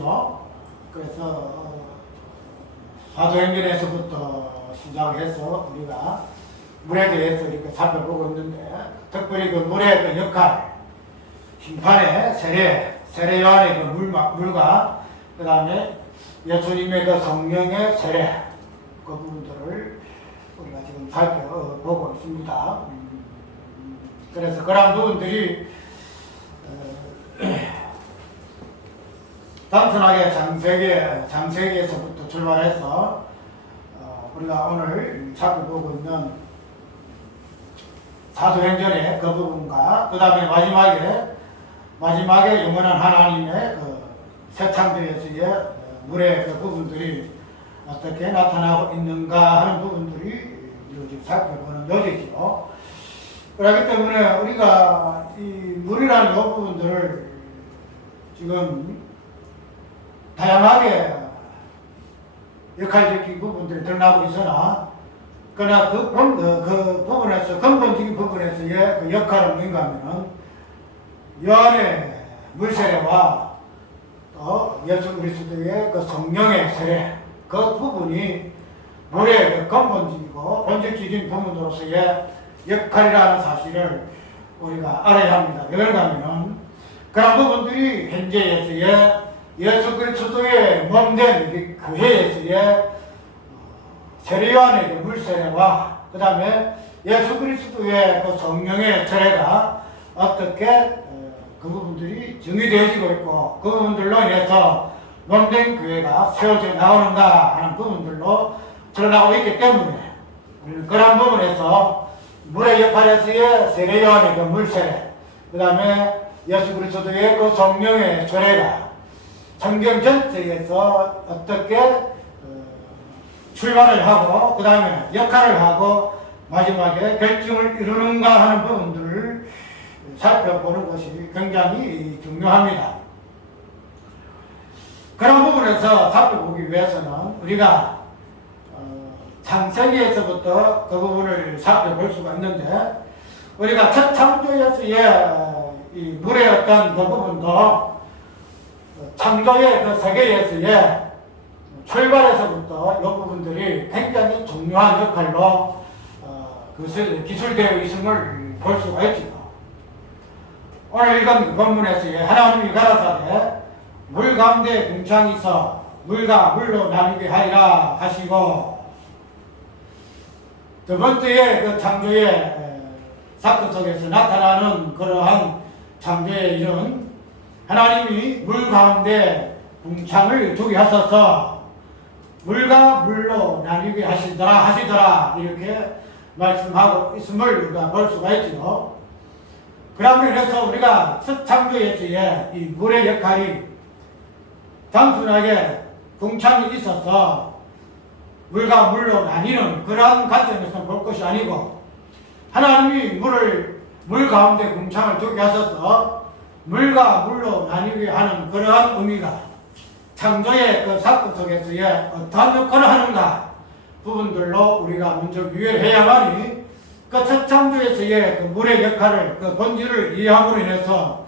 것이죠. 그래서 사도행전에서부터 시작해서 우리가 물에 대해서 이렇게 살펴보고 있는데, 특별히 그 물의 그 역할, 심판의 세례 요한의 그 물과 그 다음에 예수님의 그 성령의 세례, 그 부분들을 우리가 지금 살펴보고 있습니다. 그래서 그런 부분들이 단순하게 장세기에서부터 출발해서 우리가 오늘 살펴보고 있는 사도행전의 그 부분과 그 다음에 마지막에 영원한 하나님의 그 새 창조에서의 물의 그 부분들이 어떻게 나타나고 있는가 하는 부분들이 지금 살펴보는 요지죠. 그렇기 때문에 우리가 이 물이라는 이 부분들을 지금 다양하게 역할적인 부분들이 드러나고 있으나, 그러나 그 부분에서, 근본적인 부분에서의 그 역할은 뭔가 하면은 요한의 물세례와 또 예수 그리스도의 그 성령의 세례, 그 부분이 물의 그 근본적이고 본질적인 부분으로서의 역할이라는 사실을 우리가 알아야 합니다. 왜 그런가 하면은 그런 부분들이 현재에서의 예수 그리스도의 몸된 그 교회에서의 세례 요한의 그 물세례와 그 다음에 예수 그리스도의 그 성령의 세례가 어떻게 그 부분들이 정의되어지고 있고, 그 부분들로 인해서 몸된 교회가 세워져 나오는가 하는 부분들로 드러나고 있기 때문에 우리는 그런 부분에서 물의 역할에서의 세례 요한의 그 물세례, 그 다음에 예수 그리스도의 그 성령의 세례가 성경 전체에서 어떻게 출발을 하고 그 다음에 역할을 하고 마지막에 결정을 이루는가 하는 부분들을 살펴보는 것이 굉장히 중요합니다. 그런 부분에서 살펴보기 위해서는 우리가 창세기에서부터 그 부분을 살펴볼 수가 있는데, 우리가 첫 창조에서의 이 물의 어떤 그 부분도 창조의 그 세계에서의 출발에서부터 이 부분들이 굉장히 중요한 역할로 기술되어 있음을 볼 수가 있죠. 오늘 읽은 본문에서의 하나님이 가라사대 물 가운데 궁창이 있어 물과 물로 나누게 하리라 하시고, 두 번째의 그 창조의 사건 속에서 나타나는 그러한 창조의 일은 하나님이 물 가운데 궁창을 두게 하셔서 물과 물로 나누게 하시더라 이렇게 말씀하고 있음을 우리가 볼 수가 있죠. 그러면서 우리가 첫 창조에서의 이 물의 역할이 단순하게 궁창이 있어서 물과 물로 나뉘는 그러한 관점에서 볼 것이 아니고, 하나님이 물 가운데 궁창을 두게 하셔서 물과 물로 나뉘게 하는 그러한 의미가 창조의 그 사건 속에서의 어떠한 역할을 하는가 부분들로 우리가 먼저 이해를 해야만이 그 첫 창조에서의 그 물의 역할을, 그 본질을 이해함으로 인해서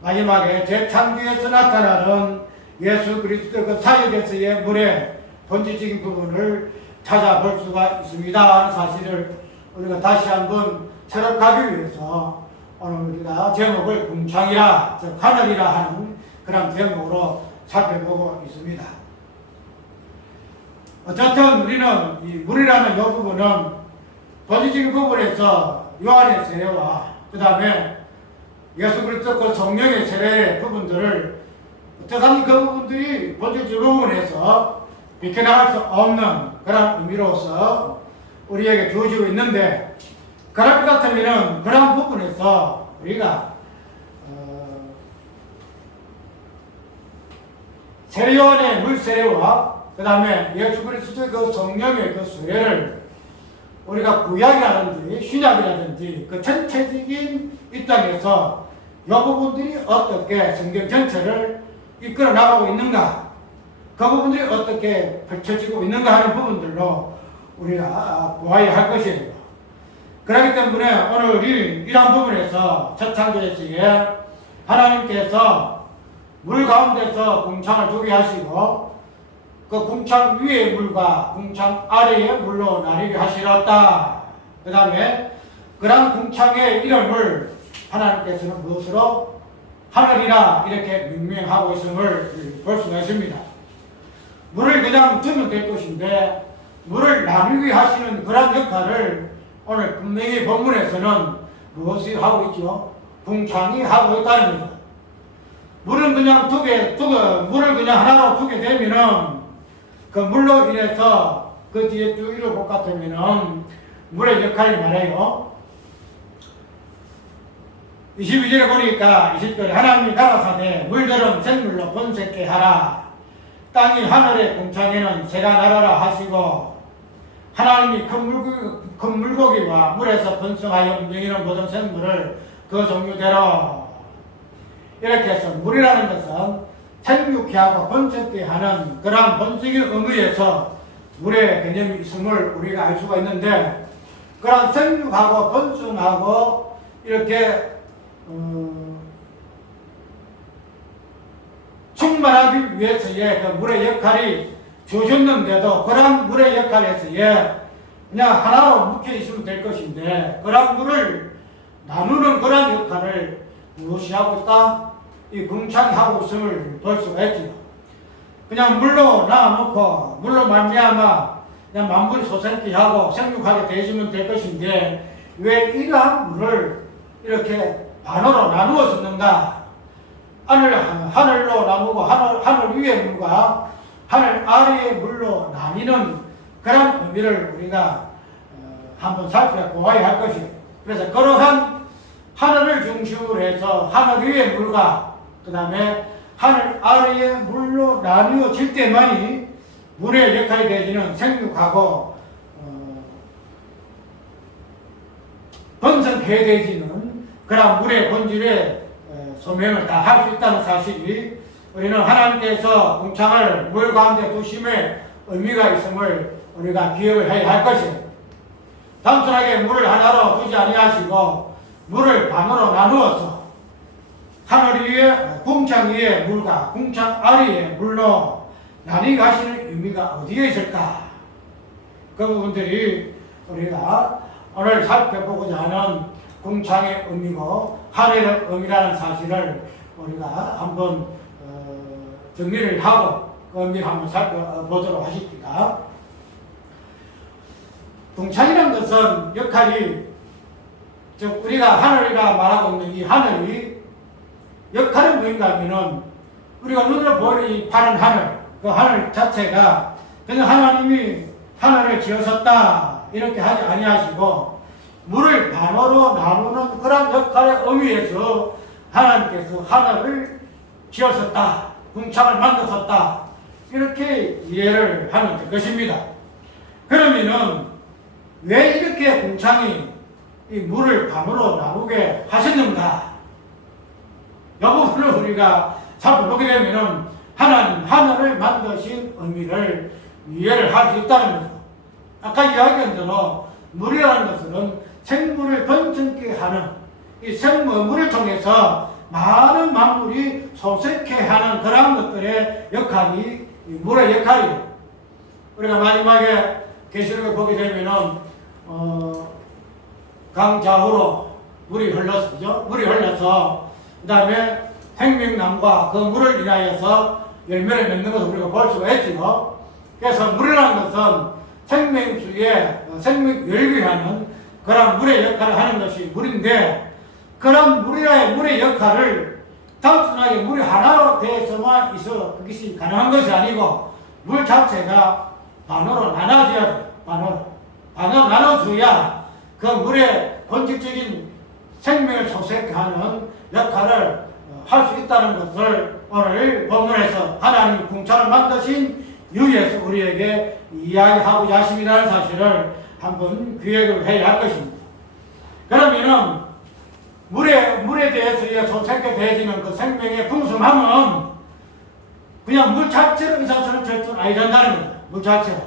마지막에 재창조에서 나타나는 예수 그리스도 그 사역에서의 물의 본질적인 부분을 찾아볼 수가 있습니다 하는 사실을 우리가 다시 한번 체력하기 위해서 오늘 우리가 제목을 궁창이라, 즉 하늘이라 하는 그런 제목으로 살펴보고 있습니다. 어쨌든 우리는 이 물이라는 이 부분은 본질적인 부분에서 요한의 세례와 그 다음에 예수 그리스도 그 성령의 세례의 부분들을 어떻게 그 부분들이 본질적인 부분에서 비켜나갈 수 없는 그런 의미로서 우리에게 주어지고 있는데, 그럴 것 같으면 그런 부분에서 우리가 세례 요한의 물세례와 그 다음에 예수 그리스도의 그 성령의 그 세례를 우리가 구약이라든지 신약이라든지 그 전체적인 입장에서 이 부분들이 어떻게 성경 전체를 이끌어 나가고 있는가, 그 부분들이 어떻게 펼쳐지고 있는가 하는 부분들로 우리가 보아야 할 것이에요. 그렇기 때문에 오늘 이러한 부분에서 첫 창조에서의 하나님께서 물 가운데서 궁창을 두게 하시고 그 궁창 위의 물과 궁창 아래의 물로 나뉘게 하시렸다. 그 다음에 그런 궁창의 이름을 하나님께서는 무엇으로? 하늘이라 이렇게 명명하고 있음을 볼 수가 있습니다. 물을 그냥 두면 될 것인데 물을 나누게 하시는 그런 역할을 오늘 분명히 본문에서는 무엇이 하고 있죠? 궁창이 하고 있다는 거죠. 물은 그냥 물을 그냥 하나로 두게 되면은 그 물로 인해서 그 뒤에 쭉 읽어볼 것 같으면은 물의 역할이 말해요. 22절에 보니까 20절에 하나님이 가라사대 물들은 생물로 번성케 하라. 땅이 하늘의 궁창에는 새가 날아라 하시고 하나님이 큰 물고기와 물에서 번성하여 움직이는 모든 생물을 그 종류대로 이렇게 해서 물이라는 것은 생육케 하고 번성케 하는 그러한 번성의 의미에서 물의 개념이 있음을 우리가 알 수가 있는데 그러한 생육하고 번성하고 이렇게 충만하기 위해서의 그 물의 역할이 주어졌는데도 그러한 물의 역할에서의 그냥 하나로 묶여 있으면 될 것인데 그러한 물을 나누는 그러한 역할을 무엇이 하고 있다? 이 궁창이 하고 있음을 볼 수가 있지요. 그냥 물로 나눠놓고 물로 말미암아 그냥 만물이 솟아있게 하고 생육하게 되어지면 될 것인데 왜 이러한 물을 이렇게 반으로 나누어 줬는가? 하늘로 나누고 하늘 위의 물과 하늘 아래의 물로 나뉘는 그런 의미를 우리가 한번 살펴보아야 할 것이에요. 그래서 그러한 하늘을 중심으로 해서 하늘 위의 물과 그 다음에 하늘 아래의 물로 나뉘어질 때만이 물의 역할이 되어지는 생육하고 번성해 되어지는 그런 물의 본질의 소명을 다 할 수 있다는 사실이 우리는 하나님께서 궁창을 물 가운데 두심의 의미가 있음을 우리가 기억을 해야 할 것이에요. 단순하게 물을 하나로 두지 아니하시고 물을 반으로 나누어서 하늘 위에 궁창 위에 물과 궁창 아래의 물로 나뉘게 하시는 의미가 어디에 있을까? 그 부분들이 우리가 오늘 살펴보고자 하는 궁창의 의미고 하늘의 의미라는 사실을 우리가 한번 정리를 하고 그 의미를 한번 살펴보도록 하십니다. 궁창이라는 것은 역할이 즉 우리가 하늘이라 말하고 있는 이 하늘이 역할은 뭔가 하면은 우리가 눈으로 보이는 이 파란 하늘 그 하늘 자체가 그냥 하나님이 하늘을 지으셨다 이렇게 하지 아니하시고 물을 반으로 나누는 그런 역할의 의미에서 하나님께서 하늘을 지으셨다 궁창을 만드셨다 이렇게 이해를 하면 될 것입니다. 그러면은 왜 이렇게 궁창이 이 물을 반으로 나누게 하셨는가? 이 부분을 우리가 살펴보게 되면은 하나님 하늘을 만드신 의미를 이해를 할 수 있다는 거죠. 아까 이야기한 대로 물이라는 것은 생물을 번성케 하는 이 물을 통해서 많은 만물이 솟게 하는 그런 것들의 역할이 물의 역할이에요. 우리가 마지막에 계시록을 보게 되면은 강좌우로 물이 흘렀어, 그죠? 물이 흘러서 그 다음에 생명나무가 그 물을 인하여서 열매를 맺는 것을 우리가 볼 수가 있지요. 그래서 물이라는 것은 생명수에 생명열기하는 그런 물의 역할을 하는 것이 물인데 그런 물의 역할을 단순하게 물이 하나로 되어서만 있어 그것이 가능한 것이 아니고 물 자체가 반으로 나눠져야 돼요. 반으로 나눠줘야 그 물의 본질적인 생명을 솟게 하는 역할을 할 수 있다는 것을 오늘 본문에서 하나님이 궁창을 만드신 이유에서 우리에게 이야기하고자 하심이라는 사실을 한번 기억을 해야 할 것입니다. 그러면은 물에 대해서 솟게 되어지는 그 생명의 풍성함은 그냥 물 자체로 있어서는 절대로 아니 된다는 거예요. 물 자체로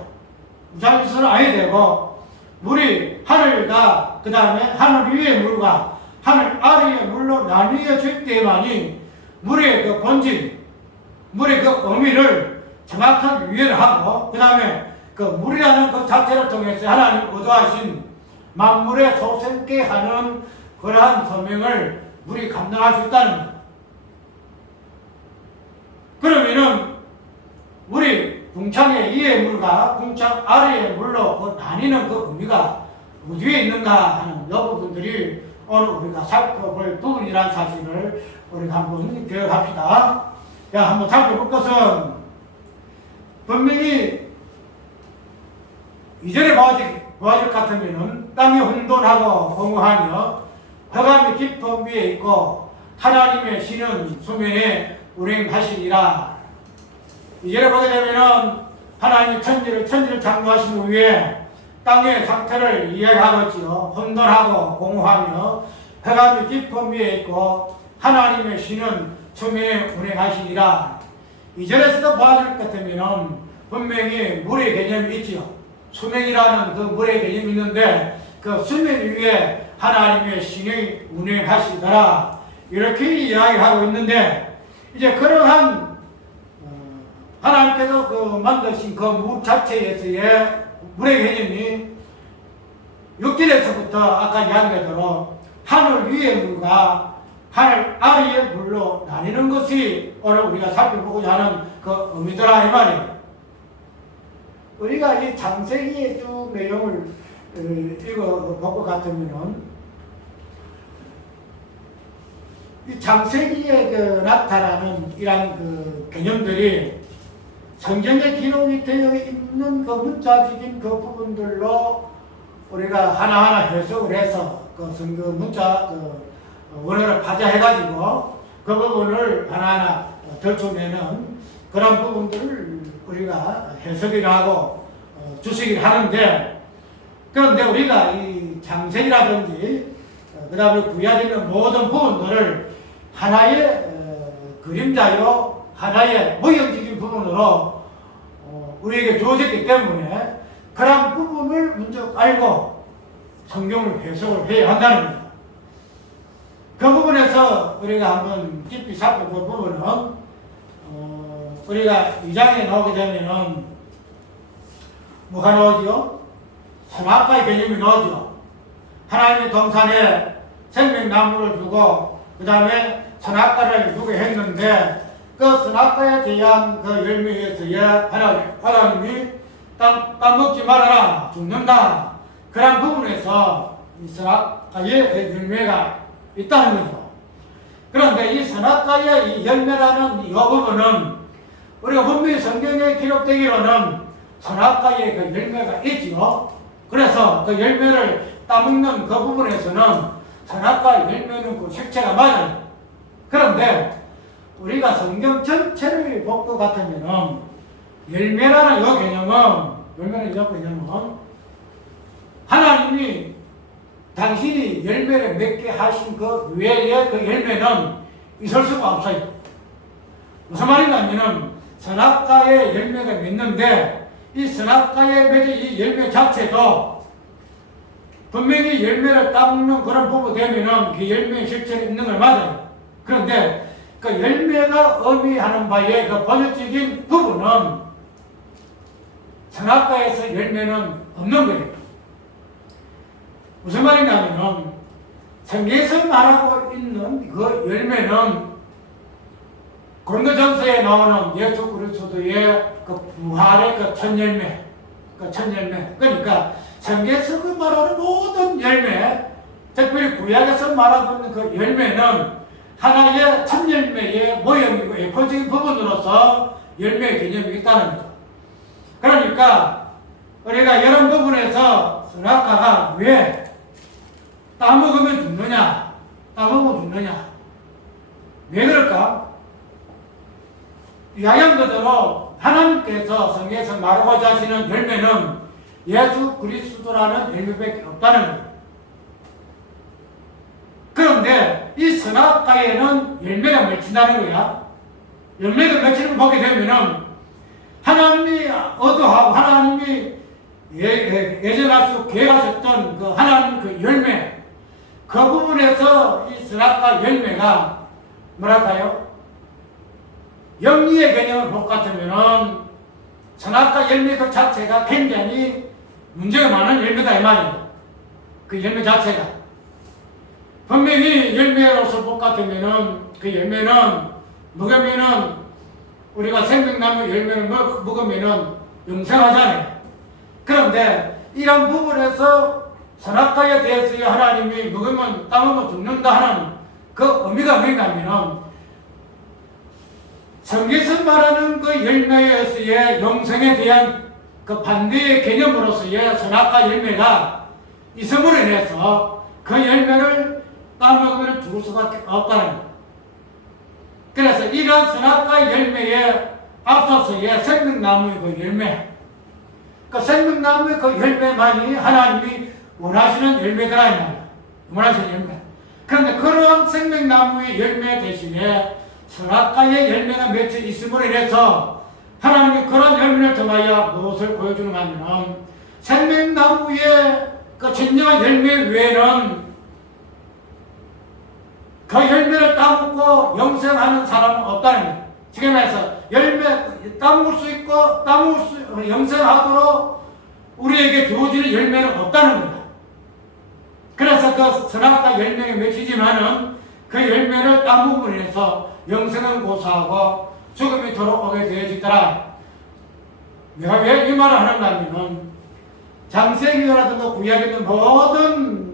있어서는 아니 되고 물이 하늘과 그 다음에 하늘 위의 물과 하늘 아래의 물로 나뉘어질 때만이 물의 그 본질, 물의 그 의미를 정확하게 이해를 하고, 그 다음에 그 물이라는 그 자체를 통해서 하나님 의도하신 만물의 소생케 하는 그러한 소명을 물이 감당할 수 있다는 거예요. 그러면은 물이 궁창의 위의 물과 궁창 아래의 물로 그 나뉘는 그 의미가 어디에 있는가 하는 이 부분들이 오늘 우리가 살펴볼 부분이라는 사실을 우리가 한번 기억합시다. 자, 한번 살펴볼 것은 분명히 이전에 보아질 것 같으면은 땅이 혼돈하고 공허하며 흑암이 깊은 위에 있고 하나님의 신은 수면에 운행하시니라. 이전에 보게 되면은 하나님이 천지를 창조하신 후에 땅의 상태를 이해하고 있지요. 혼돈하고 공허하며 흑암이 깊은 위에 있고 하나님의 신은 수면에 운행하시니라. 이전에서도 보아질 것 같으면은 분명히 물의 개념이 있지요. 수면이라는 그 물의 개념이 있는데 그 수면 위에 하나님의 신이 운행하시더라. 이렇게 이야기하고 있는데 이제 그러한 하나님께서 그 만드신 그 물 자체에서의 물의 개념이 육질에서부터 아까 이야기한 대로 하늘 위의 물과 하늘 아래의 물로 나뉘는 것이 오늘 우리가 살펴보고자 하는 그 의미더라 이 말이에요. 우리가 이 창세기의 쭉 내용을 읽어볼 것 같으면은 이 창세기에 그 나타나는 이러한 그 개념들이 성경에 기록이 되어 있는 그 문자적인 그 부분들로 우리가 하나하나 해석을 해서 그 성경 문자 그 원어를 파자해가지고 그 부분을 하나하나 들춰내는 그런 부분들을 우리가 해석을 하고 주식을 하는데, 그런데 우리가 이 창세기라든지 그 다음에 구약에 있는 모든 부분들을 하나의 그림자요 하나의 모형적인 부분으로 우리에게 주어졌기 때문에 그런 부분을 먼저 알고 성경을 해석을 해야 한다는 겁니다. 그 부분에서 우리가 한번 깊이 살펴볼 부분은 우리가 2장에 나오게 되면은 뭐가 나오죠? 선악과의 개념이 나오죠. 하나님의 동산에 생명나무를 두고 그 다음에 선악과를 두게 했는데 그 선악과에 대한 그 열매에서의 하나님이 따먹지 말아라 죽는다 그런 부분에서 이 선악과의 열매가 있다는 거죠. 그런데 이 선악과의 이 열매라는 이 부분은 우리가 분명히 성경에 기록되기로는 선악과의 그 열매가 있지요. 그래서 그 열매를 따먹는 그 부분에서는 선악과의 열매는 그 색채가 맞아요. 그런데 우리가 성경 전체를 볼 것 같으면은 열매라는 이 개념은 하나님이 당신이 열매를 맺게 하신 그 외에 그 열매는 있을 수가 없어요. 무슨 말인가 하면은 선악과의 열매가 맺는데 이 선악과에 맺은 이 열매 자체도 분명히 열매를 따먹는 그런 부분 되면은 그 열매의 실체가 있는 걸 맞아요. 그런데 그 열매가 의미하는 바의 그 번역적인 부분은 선악과에서 열매는 없는 거예요. 무슨 말인가 하면은 성경에서 말하고 있는 그 열매는 고린도전서에 나오는 예수 그리스도의 그 부활의 그 첫 열매, 그러니까 성경에서 그 말하는 모든 열매, 특별히 구약에서 말하고 있는 그 열매는 하나의 첫 열매의 모형이고 예표적인 부분으로서 열매의 개념이 있다는 거죠. 그러니까 우리가 이런 부분에서 선악과가 왜 따먹으면 죽느냐? 따먹으면 죽느냐? 왜 그럴까? 이야기한 그대로 하나님께서 성경에서 말하고자 하시는 열매는 예수 그리스도라는 열매밖에 없다는 거예요. 그런데 이 선악과에는 열매가 맺힌다는 거야. 열매가 맺히는 걸 보게 되면은 하나님이 의도하고 하나님이 예전하시고 계획하셨던 그 하나님 그 열매, 그 부분에서 이 선악과 열매가 뭐랄까요? 영리의 개념을 볼 것 같으면은 선악과 열매 그 자체가 굉장히 문제가 많은 열매다 이 말이에요. 그 열매 자체가 분명히 열매로서 볼 것 같으면은 그 열매는 먹으면은 우리가 생명나무 열매를 먹으면은 영생하잖아요. 그런데 이런 부분에서 선악과에 대해서 하나님이 먹으면 따먹으면 죽는다 하는 그 의미가 뭔가 하면은 성경에서 말하는 그 열매에서의 영생에 대한 그 반대의 개념으로서의 선악과 열매가 있음으로 인해서 그 열매를 따먹으면 죽을 수밖에 없다는 거예요. 그래서 이러한 선악과 열매에 앞서서의 생명나무의 그 열매, 그 생명나무의 그 열매만이 하나님이 원하시는 열매더라 이 말이야. 원하시는 열매. 그런데 그런 생명나무의 열매 대신에 선악과의 열매가 맺혀 있음으로 인해서 하나님이 그런 열매를 통하여 무엇을 보여주는 하면 생명나무의 그 진정한 열매 외에는 그 열매를 따먹고 영생하는 사람은 없다는 거예요. 지금 말해서 열매 따먹을 수 있고 영생하도록 우리에게 주어지는 열매는 없다는 거예요. 그래서 그 선악과 열매에 맺히지만은 그 열매를 따먹음으로 인해서 영생은 고사하고 죽음이 돌아오게 되어지더라. 내가 왜 이 말을 하는가 하면은 장세기라든가 구약에 있는 모든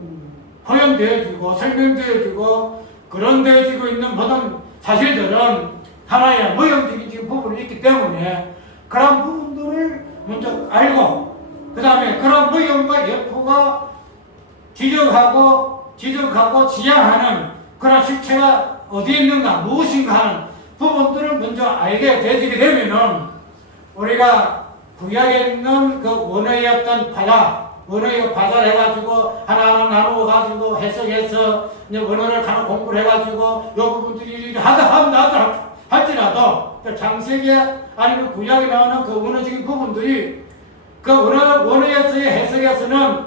표현되어지고 설명되어지고 거론되어지고 있는 모든 사실들은 하나의 모형적인 부분이 있기 때문에 그런 부분들을 먼저 알고 그 다음에 그런 모형과 예포가 지적하고 지향하는 그런 실체가 어디에 있는가 무엇인가 하는 부분들을 먼저 알게 되지게 되면은 우리가 구약에 있는 그 원어의 어떤 원어의 바다를 해가지고 하나하나 나누어가지고 해석해서 이제 원어를 가는 공부를 해가지고 이 부분들이 할지라도 장세기 아니면 구약에 나오는 그 원어적인 부분들이 그 원어에서의 해석에서는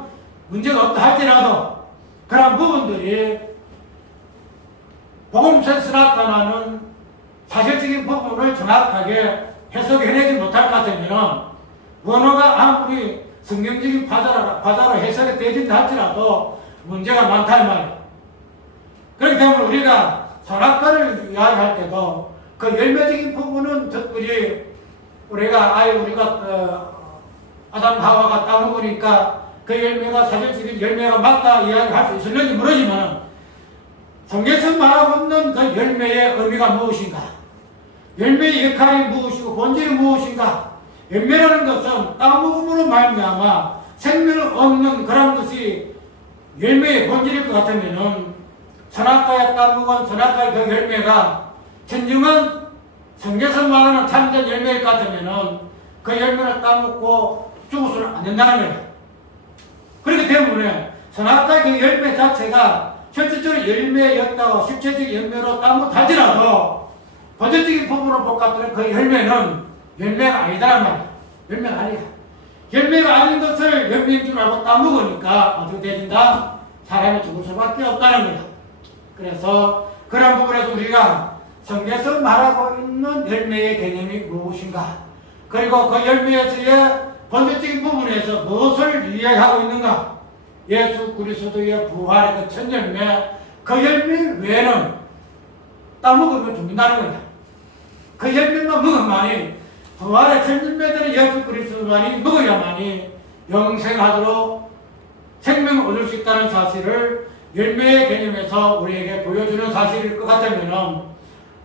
문제가 없다 할지라도 그런 부분들이 복음서 선악과는 사실적인 부분을 정확하게 해석해내지 못할 것 같으면 원어가 아무리 성경적인 바다로 해석이 되진다 할지라도 문제가 많다 이 말이에요. 그렇기 때문에 우리가 선악과를 이야기할 때도 그 열매적인 부분은 특별히 우리가 아담 하와가 따먹으니까 그 열매가 사실적인 열매가 맞다 이야기할 수 있을는지 모르지만 성경에서 말하고 있는 그 열매의 의미가 무엇인가, 열매의 역할이 무엇이고 본질이 무엇인가. 열매라는 것은 따먹음으로 말미암아 생명을 얻는 그런 것이 열매의 본질일 것 같으면은 선악과에 따먹은 선악과의 그 열매가 진정한 성경에서 말하는 참된 열매일 것 같으면은 그 열매를 따먹고 죽어서는 안 된다는 거예요. 그렇기 때문에 선악과의 그 열매 자체가 실질적으로 열매였다고 실체적인 열매로 따먹할지라도 본질적인 부분으로 볼 것 같으면 그 열매는 열매가 아니다란 말이야. 열매가 아니야. 열매가 아닌 것을 열매인 줄 알고 따먹으니까 어떻게 되진다? 사람이 죽을 수밖에 없다는 거야. 그래서 그런 부분에서 우리가 성경에서 말하고 있는 열매의 개념이 무엇인가? 그리고 그 열매에서의 본질적인 부분에서 무엇을 이야기하고 있는가? 예수 그리스도의 부활의 그 첫 열매, 그 열매 외에는 따먹으면 죽는다는 거야. 그 열매만 먹으면이 부활의 첫 열매들은 예수 그리스도만이 먹어야만이 영생하도록 생명을 얻을 수 있다는 사실을 열매의 개념에서 우리에게 보여주는 사실일 것 같으면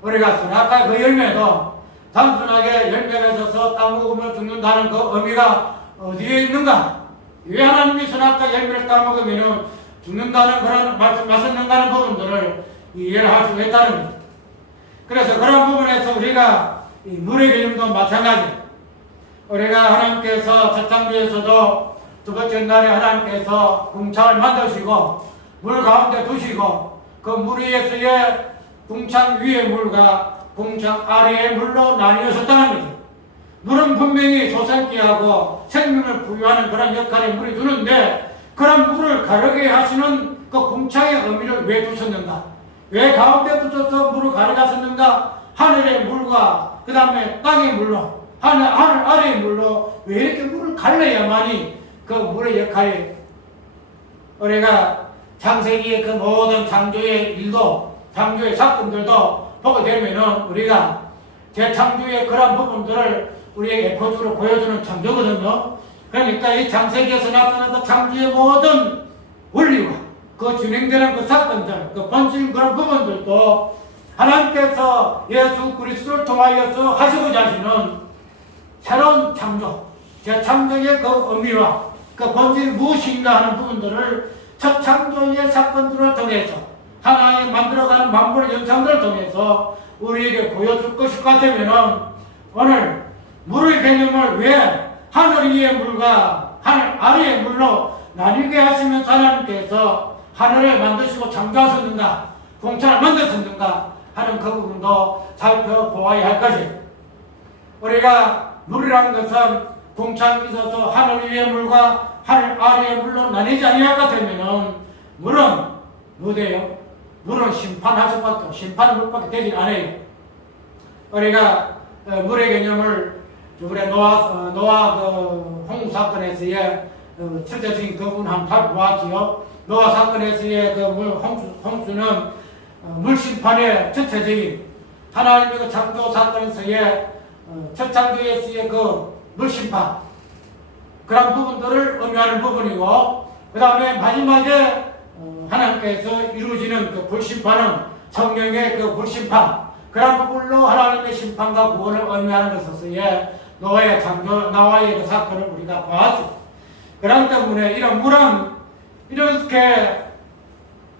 우리가 선악과의 그 열매도 단순하게 열매가 있어서 따먹으면 죽는다는 그 의미가 어디에 있는가? 왜 하나님이 선악과 열매를 따먹으면 죽는다는 그런 말씀하셨는가 하는 부분들을 이해를 할 수 있다는 거예요. 그래서 그런 부분에서 우리가 이 물의 개념도 마찬가지. 우리가 하나님께서 첫 창조에서도 두 번째 날에 하나님께서 궁창을 만드시고 물 가운데 두시고 그 물 위에서의 궁창 위의 물과 궁창 아래의 물로 나뉘어졌다는 거죠. 물은 분명히 소생기하고 생명을 부여하는 그런 역할을 물이 두는데 그런 물을 가르게 하시는 그 궁창의 의미를 왜 두셨는가? 왜 가운데 두셔서 물을 가르게 하셨는가 하늘의 물과 그 다음에 땅의 물로 하늘 아래의 물로 왜 이렇게 물을 갈라야만이 그 물의 역할이 우리가 창세기의 그 모든 창조의 일도 창조의 사건들도 보게 되면은 우리가 재창조의 그런 부분들을 우리에게 표적으로 보여주는 창조거든요. 그러니까 이 창세기에서 나타나는 창조의 모든 원리와 그 진행되는 그 사건들, 그 본질 그런 부분들도 하나님께서 예수 그리스도를 통하여서 하시고자 하시는 새로운 창조, 재창조의 그 의미와 그 본질 무엇인가 하는 부분들을 첫 창조의 사건들을 통해서 하나의 만들어가는 만물의 현상들을 통해서 우리에게 보여줄 것일 것 같으면은 오늘 물의 개념을 왜 하늘 위의 물과 하늘 아래의 물로 나뉘게 하시면서 하나님께서 하늘을 만드시고 창조하셨는가, 공천을 만드셨는가 하는 그 부분도 살펴보아야 할 것이. 우리가 물이라는 것은 공창이 있어서 하늘 위의 물과 하늘 아래의 물로 나뉘지 아니할 것 같으면은 물은 뭐돼요? 물은 심판할 수밖에, 심판은 물밖에 되지 않아요. 우리가 물의 개념을 저번에 노아 그 홍수 사건에서의 첫째적인 그 부분 한번 살펴보았지요. 노아 사건에서의 그 홍수는 물 심판의 첫째적인 하나님의 그 창조 사건에서의 첫 창조에서의 그 물 심판 그런 부분들을 의미하는 부분이고, 그 다음에 마지막에 하나님께서 이루어지는 그 불심판은 성령의 그 불심판 그런 부분으로 하나님의 심판과 구원을 의미하는 것으로서의 노아의 창조, 노아의 그 사건을 우리가 보았습니다. 그렇기 때문에 이런 물은 이렇게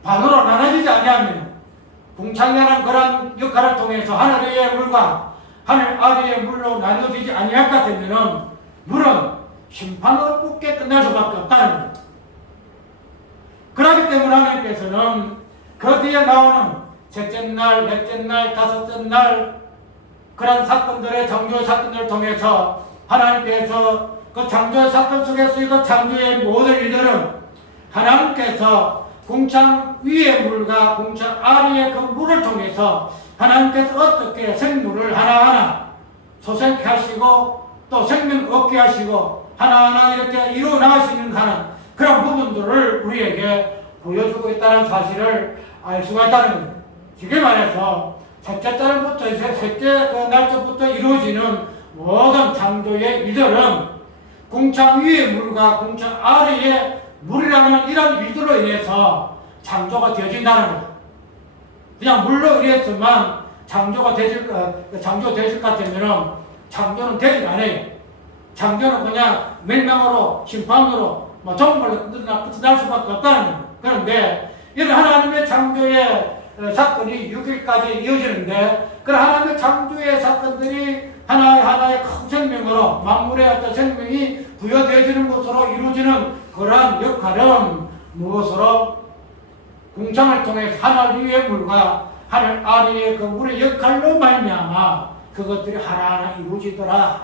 반으로 나눠지지 아니하면 공창이라는 그런 역할을 통해서 하늘 위의 물과 하늘 아래의 물로 나눠지지 아니할 것 같으면 물은 심판으로 뽑게 끝날 수밖에 없다는 거예요. 그렇기 때문에 하나님께서는 그 뒤에 나오는 셋째 날, 넷째 날, 다섯째 날 그런 사건들의 창조 사건들을 통해서 하나님께서 그 창조 사건 속에서 그 창조의 모든 일들은 하나님께서 공창 위의 물과 공창 아래의 그 물을 통해서 하나님께서 어떻게 생물을 하나하나 소생케 하시고 또 생명 얻게 하시고 하나하나 이렇게 이루어 나가시는 하는 그런 부분들을 우리에게 보여주고 있다는 사실을 알 수가 있다는 겁니다. 쉽게 말해서 셋째 달부터 셋째 그 날짜부터 이루어지는 모든 창조의 일들은 공창 위의 물과 공창 아래의 물이라는 이런 일들로 인해서 창조가 되어진다는 거예요. 그냥 물로 의해서만 창조가 되실 것 같으면 창조는 되지 않아요. 창조는 그냥 멸망으로 심판으로 정말로 끝날 수밖에 없다는 거예요. 그런데 이런 하나님의 창조의 사건이 6일까지 이어지는데 그런 하나님의 창조의 사건들이 하나의 큰 생명으로 만물의 어떤 생명이 부여되어지는 것으로 이루어지는 그러한 역할은 무엇으로? 공창을 통해서 하늘 위의 물과 하늘 아래의 그 물의 역할로 말미암아 그것들이 하나하나 이루어지더라.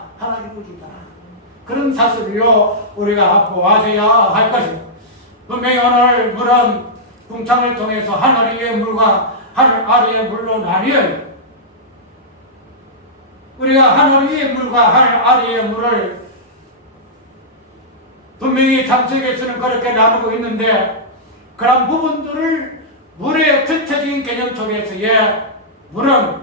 그런 사실로 우리가 보아줘야 할 것입니다. 분명히 오늘 물은 공창을 통해서 하늘 위의 물과 하늘 아래의 물로 나뉘어요. 우리가 하늘 위의 물과 하늘 아래의 물을 분명히 창세기에서는 그렇게 나누고 있는데 그런 부분들을 물의 전체적인 개념 속에서의 물은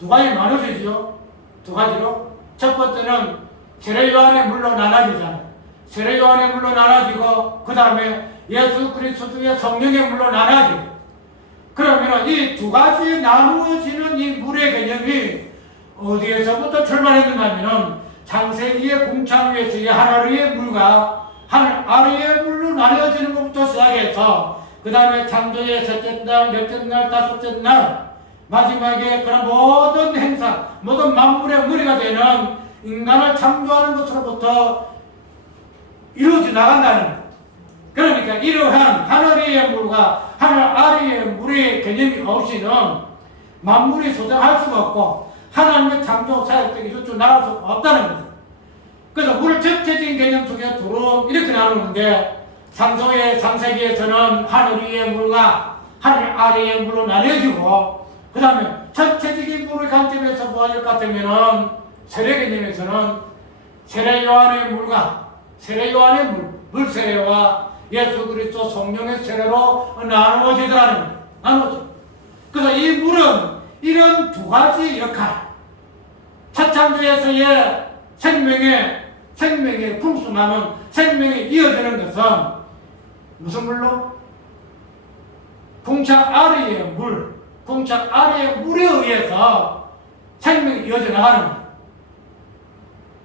두 가지 나눠지죠. 두 가지로. 첫 번째는 세례요한의 물로 나눠지잖아요. 세례요한의 물로 나눠지고 그 다음에 예수 그리스도의 성령의 물로 나눠지고, 그러면 이 두 가지 나누어지는 이 물의 개념이 어디에서부터 출발했는가 하면 창세기의 공창 위에서의 하늘 위의 물과 하늘 아래의 물로 나뉘어지는 것부터 시작해서 그 다음에 창조의 셋째 날, 넷째 날, 다섯째 날 마지막에 그런 모든 행사, 모든 만물의 무리가 되는 인간을 창조하는 것으로부터 이루어져 나간다는 거예요. 그러니까 이러한 하늘 위의 물과 하늘 아래의 물의 개념이 없이는 만물이 소장할 수가 없고 하나님의 창조 사역들이 이쪽 나갈 수 없다는 거죠. 그래서 물 전체적인 개념 속에 두루 이렇게 나누는데 창세기에서는 하늘 위의 물과 하늘 아래의 물로 나뉘어지고 그 다음에 전체적인 물의 관점에서 보아질 것 같으면은 세례 개념에서는 세례 요한의 물과 세례 요한의 물 세례와 예수 그리스도 성령의 세례로 나누어지더라는 거예요. 나누어져. 그래서 이 물은 이런 두 가지 역할, 첫 창조에서의 생명의 풍성함은 생명이 이어지는 것은 무슨 물로? 궁창 아래의 물에 의해서 생명이 이어져 나가는 거예요.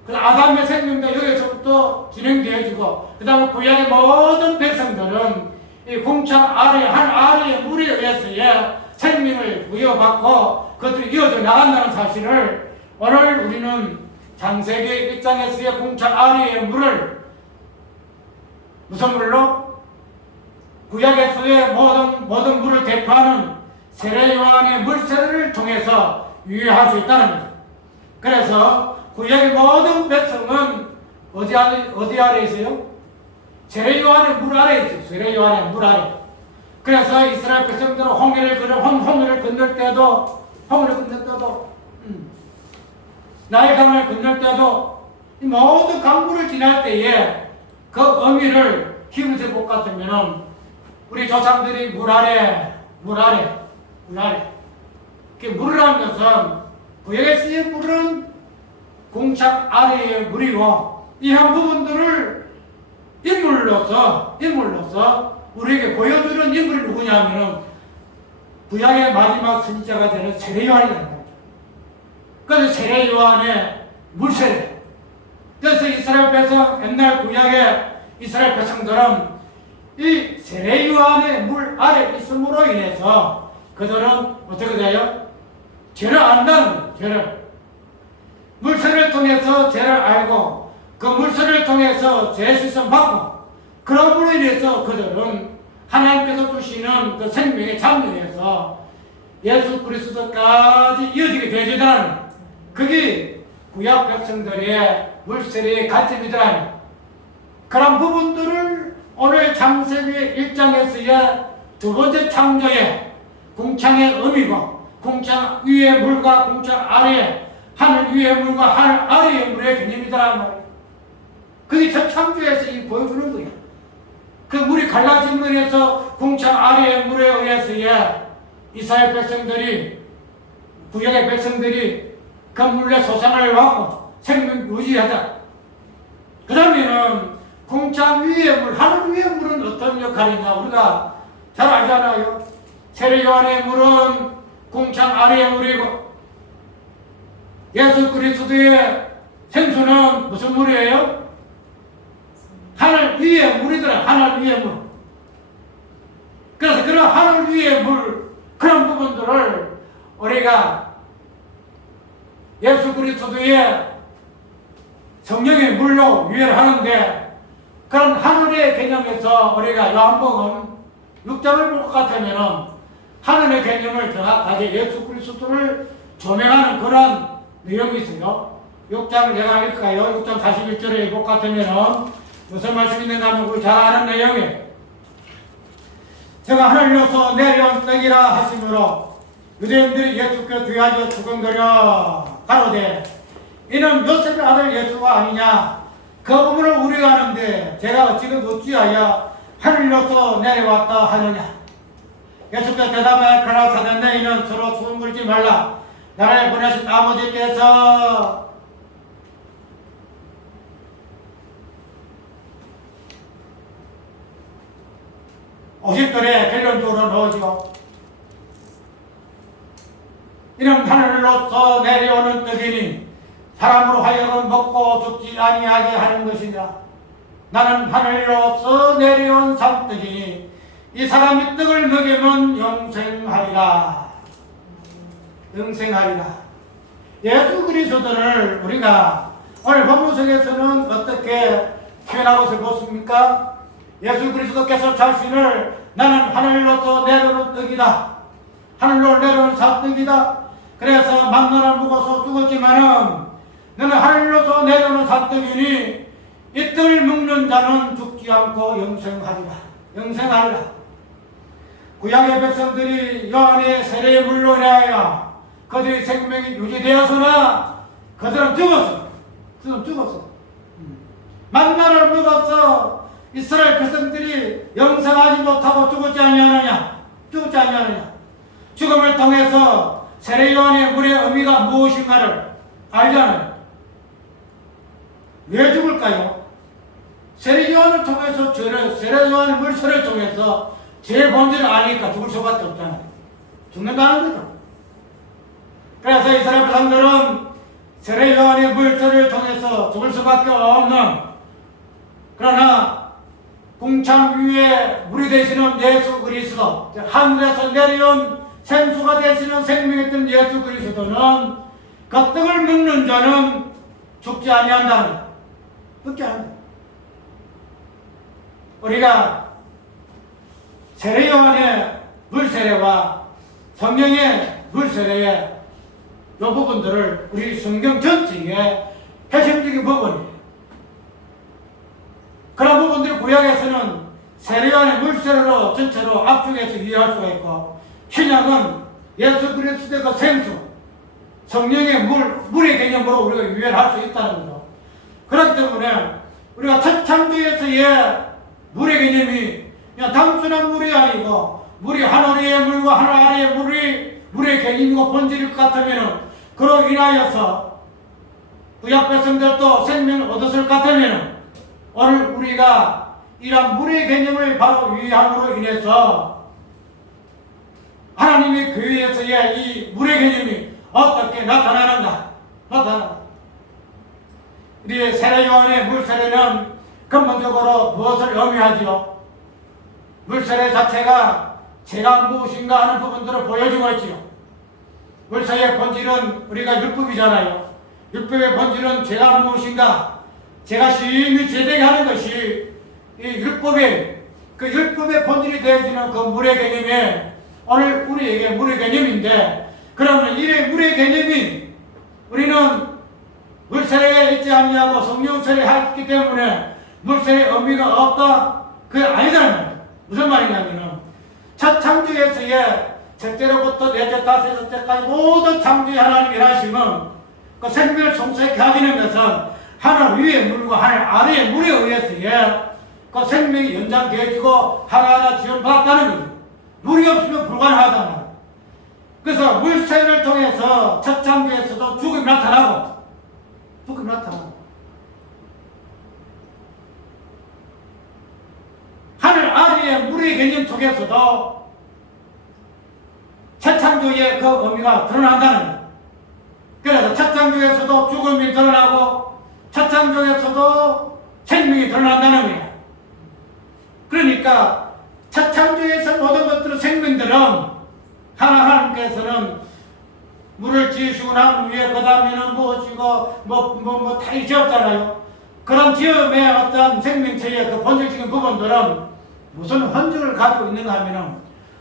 그래서 아담의 생명도 여기서부터 진행되어지고, 그 다음에 구약의 모든 백성들은 이 궁창 한 아래의 물에 의해서의 생명을 부여받고 그것들이 이어져 나간다는 사실을 오늘 우리는 창세기 1장에서의 궁창 아래의 물을 무슨 물로? 구약에서의 모든 물을 대표하는 세례 요한의 물세례를 통해서 유효할 수 있다는 거죠. 그래서 구약의 모든 백성은 어디 아래 있어요? 세례 요한의 물 아래 있어요. 세례 요한의 물 아래. 그래서 이스라엘 백성들은 홍해를 건널 때도 나일 강을 건널 때도 이 모든 강물을 지날 때에 그 의미를 히브리서 복 같으면은 우리 조상들이 물 아래. 그 물이라는 것은 구약에 쓰인 물은 궁창 아래의 물이고, 이 한 부분들을 인물로서 우리에게 보여주는 인물이 누구냐면은 구약의 마지막 선지자가 되는 세례 요한이라는 거죠. 그래서 세례 요한의 물세례. 그래서 이스라엘 백성, 옛날 구약의 이스라엘 백성들은 이 세례 요한의 물 아래 있음으로 인해서 그들은 어떻게 돼요? 죄를 안다는 거예요. 죄를. 물세례를 통해서 죄를 알고 그 물세례를 통해서 죄 씻음 받고, 그럼으로 인해서 그들은 하나님께서 주시는 그 생명의 장로에서 예수 그리스도까지 이어지게 되어지더라는 거예요. 그게 구약 백성들의 물세례의 가점이더라는 거예요. 그런 부분들을 오늘 창세기 1장에서의 두 번째 창조의 궁창의 의미고, 궁창 위의 물과 궁창 아래의 하늘 위의 물과 하늘 아래의 물의 개념이더란 말이에요. 그게 첫 창조에서 보여주는 거예요. 그 물이 갈라진 면에서 궁창 아래의 물에 의해서의 이스라엘 백성들이, 구약의 백성들이 그 물의 소상을 받고 생명 유지하자. 그 다음에는 궁창 위의 물, 하늘 위의 물은 어떤 역할이냐 우리가 잘 알잖아요. 세례 요한의 물은 궁창 아래의 물이고, 예수 그리스도의 생수는 무슨 물이에요? 하늘 위의 물이더라. 하늘 위의 물. 그래서 그런 하늘 위의 물, 그런 부분들을 우리가 예수 그리스도의 성령의 물로 유예를 하는데, 그런 하늘의 개념에서 우리가 요한복음 6장을 볼 것 같으면 하늘의 개념을 정확하게 예수 그리스도를 조명하는 그런 내용이 있어요. 6장을 제가 읽을까요? 6장 41절을 읽을 것 같으면 무슨 말씀이 있는가 하면 그 잘 아는 내용이에요. 제가 하늘로서 내려온 떡이라 하심으로 유대인들이 예수께 귀하여 죽음들여 가로되 이는 요셉의 아들 예수가 아니냐. 그 부분을 우리가 아는데 제가 지금 어찌하여 하늘로서 내려왔다 하느냐. 예수께서 대답하여 가라사대 너희는 서로 수금 물지 말라. 나를 보내신 아버지께서 50절에 결론적으로 넣어지고, 이는 하늘로서 내려오는 떡이니 사람으로 하여금 먹고 죽지 아니하게 하는 것이니라. 나는 하늘로서 내려온 산떡이니 이 사람이 떡을 먹이면 영생하리라. 영생하리라. 예수 그리스도를 우리가 오늘 본문 속에서는 어떻게 표현하고 있습니까? 예수 그리스도께서 자신을 나는 하늘로서 내려오는 떡이다. 하늘로 내려오는 산떡이다. 그래서 만나를 먹어서 죽었지만은 너는 하늘로서 내려오는 산떡이니 이 떡을 먹는 자는 죽지 않고 영생하리라. 영생하리라. 구약의 백성들이 요한의 세례의 물로 인하여 그들의 생명이 유지되었으나 그들은 죽었어. 만나를 먹어서 이스라엘 백성들이 영생하지 못하고 죽었지 아니하느냐? 죽음을 통해서 세례요한의 물의 의미가 무엇인가를 알잖아요. 왜 죽을까요? 세례요한을 통해서 세례요한의 물세를 통해서 제 본질을 아니까 죽을 수밖에 없잖아요. 죽는다는 거죠. 그래서 이스라엘 백성들은 세례요한의 물세를 통해서 죽을 수밖에 없는, 그러나 궁창 위에 물이 되시는 예수 그리스도, 하늘에서 내려온 생수가 되시는 생명이었던 예수 그리스도는 그 떡을 먹는 자는 죽지 아니한다는 거예요. 죽지 않는다. 우리가 세례요한의 물세례와 성령의 물세례의 이 부분들을 우리 성경 전체에 핵심적인 부분이에요. 그런 부분들을 구약에서는 세례요한의 물세례로 전체로 압축해서 이해할 수가 있고, 신약은 예수 그리스도의 그 생수, 성령의 물의 개념으로 우리가 이해할 수 있다는 거죠. 그렇기 때문에 우리가 첫 창조에서의 물의 개념이 그냥 단순한 물이 아니고, 물이 하늘 위의 물과 하늘 아래의 물의 개념이고 본질일 것 같으면, 그로 인하여서 구약 백성들도 생명을 얻었을 것 같으면, 오늘 우리가 이러한 물의 개념을 바로 이해함으로 인해서 하나님의 교회에서의 이 물의 개념이 어떻게 나타나는가? 우리 세례요한의 물세례는 근본적으로 무엇을 의미하지요? 물세례 자체가 제가 무엇인가 하는 부분들을 보여주고 있지요. 물세례의 본질은 우리가 율법이잖아요. 율법의 본질은 제가 무엇인가, 제가 심히 제대게 하는 것이 이 율법의 본질이 되어지는 그 물의 개념이 오늘 우리에게 물의 개념인데, 그러면 이 물의 개념이 우리는 물세례에 있지 않냐고 성령세례했기 때문에 물세례의 의미가 없다? 그게 아니다는 말이에요. 무슨 말이냐면은 첫 창조에서의 첫째로부터 넷째, 다섯째 때까지 모든 창조의 하나님 일하심은 그 생명을 성숙하게 하시는 것은 하늘 위의 물과 하늘 아래의 물에 의해서의 그 생명이 연장되어지고 하나하나 지원받았다는 거예요. 물이 없으면 불가능하단 말이에요. 그래서 물세례를 통해서 첫 창조에서도 죽음이 나타나고 하늘 아래의 물의 개념 속에서도 첫 창조의 그 의미가 드러난다는 거예요. 그래서 첫 창조에서도 죽음이 드러나고 첫 창조에서도 생명이 드러난다는 거예요. 그러니까 첫 창조에서 모든 것들은 생명들은 하나님께서는 물을 지으시고 난 후에 그 다음에는 무엇이고 다 지었잖아요. 그런 지음의 어떤 생명체의 그 본질적인 부분들은 무슨 흔적을 가지고 있는가 하면은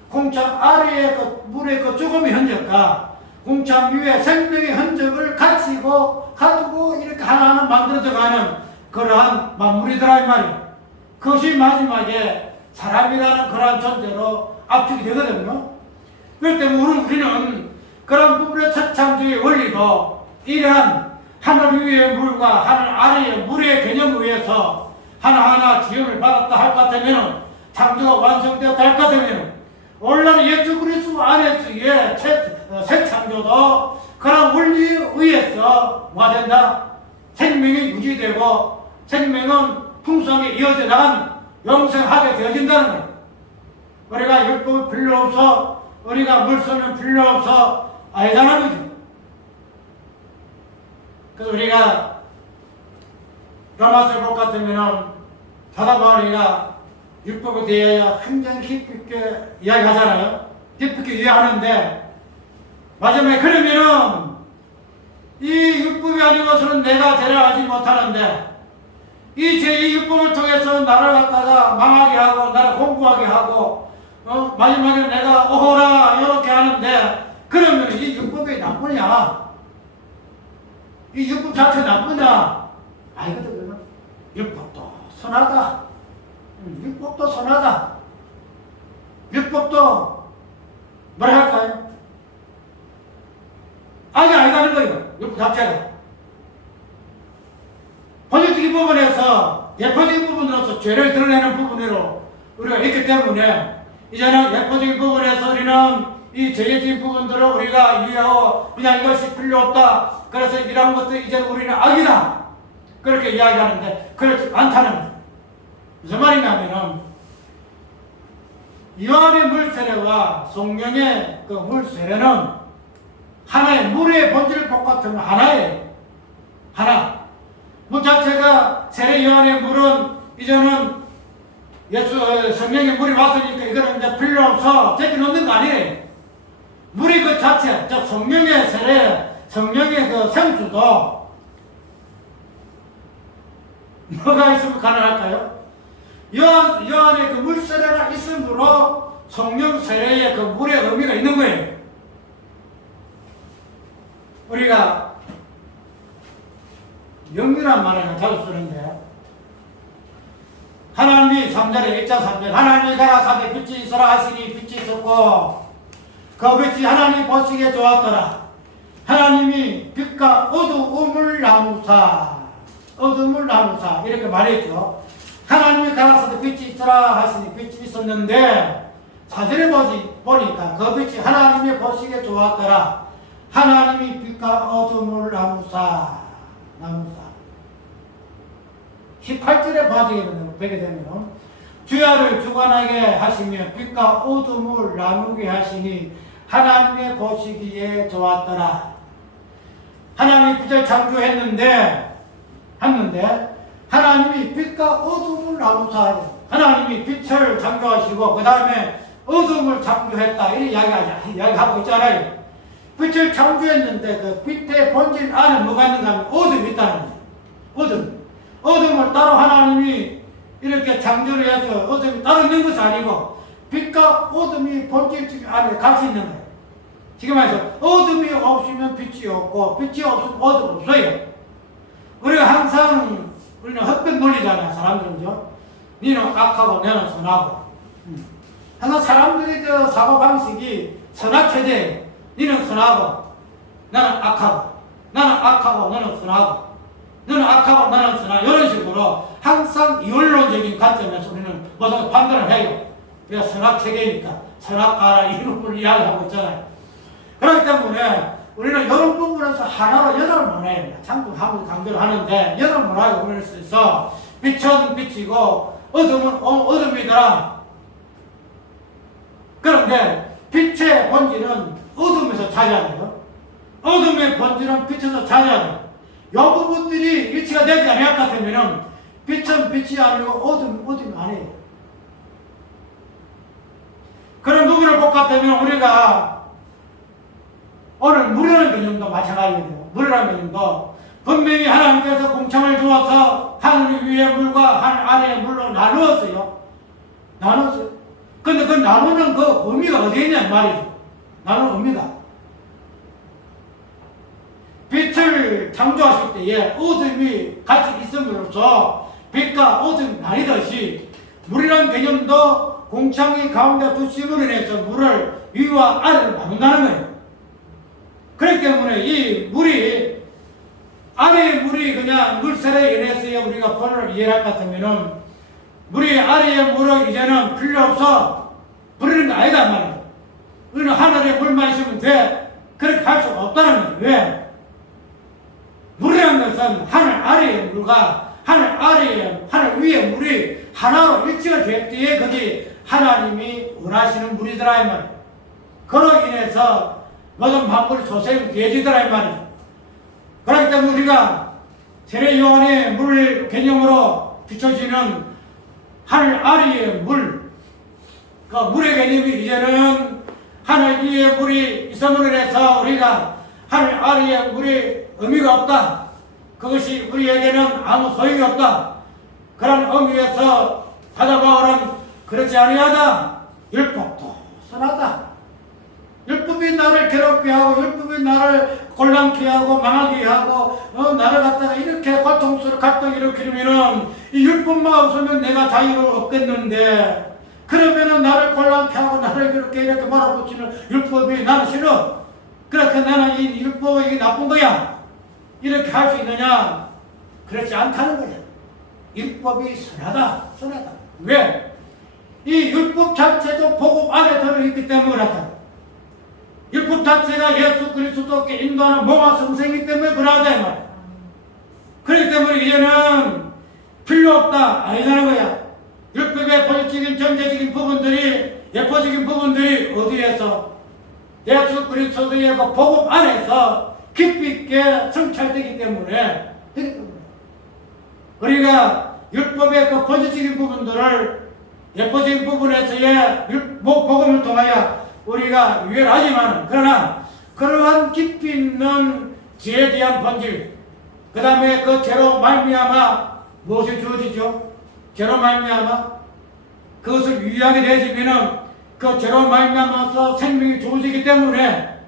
궁창 아래의 그 물의 그 죽음의 흔적과 궁창 위에 생명의 흔적을 가지고 이렇게 하나하나 만들어져가는 그러한 만물이더라 이 말이에요. 그것이 마지막에 사람이라는 그러한 존재로 압축이 되거든요. 그렇기 때문에 우리는 그런 부분의 첫 창조의 원리도 이러한 하늘 위의 물과 하늘 아래의 물의 개념에 의해서 하나하나 지음을 받았다 할 것 같으면, 창조가 완성되었다 할 것 같으면, 오늘날 예수 그리스도 안에서의 새 창조도 그런 원리에 의해서 뭐가 된다? 생명이 유지되고 생명은 풍성하게 이어져 나간 영생하게 되어진다는 거예요. 우리가 율법이 필요 없어, 우리가 물서는 필요 없어, 아니다는 거죠. 그래서 우리가 로마서 볼 것 같으면 사도 바울이가 율법에 대하여 굉장히 깊이 있게 이야기하잖아요. 깊이 있게 이해하는데 마지막에 그러면은 이 율법이 아니고서는 내가 데려가지 못하는데 이 제2 율법을 통해서 나를 갖다가 망하게 하고 나를 공부하게 하고 마지막에 내가 오호라 이렇게 하는데, 그러면 이 율법이 나쁘냐? 이 율법 자체 나쁘냐? 아니거든. 율법도 선하다. 율법도 선하다. 율법도 뭐라 할까요? 악이 아니다는 거예요. 율법 자체가. 본질적인 부분에서 예표적인 부분으로서 죄를 드러내는 부분으로 우리가 있기 때문에 이제는 예표적인 부분에서 우리는 이 죄적인 부분들을 우리가 이해하고 그냥 이것이 필요 없다. 그래서 이런 것들 이제는 우리는 악이다. 그렇게 이야기하는데 그렇지 않다는 거예요. 무슨 말이냐면은 요한의 물세례와 성령의 그 물세례는 하나의 물의 본질 똑같은 하나예요. 하나. 물 자체가 세례 요한의 물은 이제는 성령의 물이 왔으니까 이거는 이제 필요 없어. 제끼 놓는 거 아니에요. 물이 그 자체, 즉 성령의 세례, 성령의 그 생수도 뭐가 있으면 가능할까요? 요한의 그 물 세례가 있으므로 성령 세례의 그 물의 의미가 있는 거예요. 우리가 영이란 말을 자주 쓰는데 하나님이 3절에 1장 3절 하나님이 가라사대 빛이 있어라 하시니 빛이 있었고 그 빛이 하나님 보시기에 좋았더라. 하나님이 빛과 어두움을 나누사 이렇게 말했죠. 하나님이 가라사대 빛이 있어라 하시니 빛이 있었는데 4절에 보니까 그 빛이 하나님이 보시기에 좋았더라. 하나님이 빛과 어둠을 나누사 18절에 보게 되면 주야를 주관하게 하시며 빛과 어둠을 나누게 하시니 하나님의 보시기에 좋았더라. 하나님이 빛을 창조했는데 하나님이 빛과 어둠을 나누사 하나님이 빛을 창조하시고 그 다음에 어둠을 창조했다 이렇게 이야기하고 있잖아요. 빛을 창조했는데 그 빛의 본질 안에 뭐가 있는가 하면 어둠이 있다는 거예요. 어둠을 따로 하나님이 이렇게 창조를 해서 어둠이 따로 있는 것이 아니고 빛과 어둠이 본질 안에 같이 있는 거예요. 지금 말해서 어둠이 없으면 빛이 없고 빛이 없으면 어둠 없어요. 우리가 항상 우리는 흑백 논리잖아요. 사람들은 그죠? 니는 악하고 나는 선하고 항상 사람들의 그 사고방식이 선악체제예요. 니는 선하고 나는 악하고 나는 악하고 너는 선하고 너는 악하고 나는 선하고 이런 식으로 항상 이원론적인 관점에서 우리는 모든 판단을 해요. 그래서 선악체계니까 선악가라 이름을 이야기하고 있잖아요. 그렇기 때문에 우리는 이런 부분에서 하나로 연합을 못해요. 참고 강조를 하는데 연합을 못하고 우리는 있어 빛은 빛이고 어둠은 어둠이더라. 그런데 빛의 본질은 어둠에서 차지하네요. 어둠의 본질은 빛에서 차지하네요. 이 부분들이 일치가 되지 않을 것 같으면 빛은 빛이 아니고 어둠이 아니에요. 그런 부분을 볼 것 같으면 우리가 오늘 물이라는 개념도 마찬가지예요. 물이라는 개념도 분명히 하나님께서 공창을 주어서 하늘 위의 물과 하늘 아래의 물로 나누었어요. 근데 그 나누는 그 의미가 어디에 있냐 말이죠. 나누는 의미가 빛을 창조하실 때에 어둠이 같이 있음으로써 빛과 어둠이 나뉘듯이 물이라는 개념도 공창이 가운데 두심으로 인해서 물을 위와 아래로 나눈다는 거예요. 그렇기 때문에 이 물이 아래의 물이 그냥 물세례에 인해서 우리가 본을 이해할 것 같으면은 물이 아래의 물은 이제는 필요 없어 부르는 거 아니다 말이에요. 우리는 하늘에 물만 있으면 돼. 그렇게 할 수가 없다는 거예요. 왜? 물이라는 것은 하늘 아래의 물과 하늘 위의 물이 하나로 일치가 될 때에 그게 하나님이 원하시는 물이더라 이 말이에요. 그로 인해서 모든 만물이 소생이 되어지더라 이 말이에요. 그렇기 때문에 우리가 세례 요한의 물 개념으로 비춰지는 하늘 아래의 물, 그 물의 개념이 이제는 하늘 위의 물이 있음으로 인해서 우리가 하늘 아래의 물이 의미가 없다. 그것이 우리에게는 아무 소용이 없다. 그런 의미에서 사도 바울은 그렇지 아니하다. 율법도 선하다. 율법이 나를 괴롭게 하고 율법이 나를 곤란케 하고 망하게 하고 나를 갖다가 이렇게 고통스러운 갈등 일으키면은 이 율법만 없으면 내가 자유를 얻겠는데 그러면은 나를 곤란케 하고 나를 이렇게 몰아붙이는 율법이 나는 싫어. 그렇게 나는 이 율법이 이게 나쁜 거야 이렇게 할 수 있느냐? 그렇지 않다는 거야. 율법이 선하다. 왜? 이 율법 자체도 복음 안에 들어있기 때문에 그렇다. 율법 자체가 예수 그리스도께 인도하는 모가 성생이기 때문에 그러하다 이 말이야. 그렇기 때문에 이제는 필요 없다 아니라는 거야. 율법의 본질적인 전제적인 부분들이 예포적인 부분들이 어디에서 예수 그리스도의 그 복음 안에서 깊이 있게 성찰되기 때문에 우리가 율법의 그 본질적인 부분들을 예포적인 부분에서의 복음을 통하여 우리가 유일하지만 그러나 그러한 깊이 있는 죄에 대한 본질 그 다음에 그 죄로 말미암아 무엇이 주어지죠? 죄로 말미암아 그것을 유의하게 되시면은 그 죄로 말미암아서 생명이 주어지기 때문에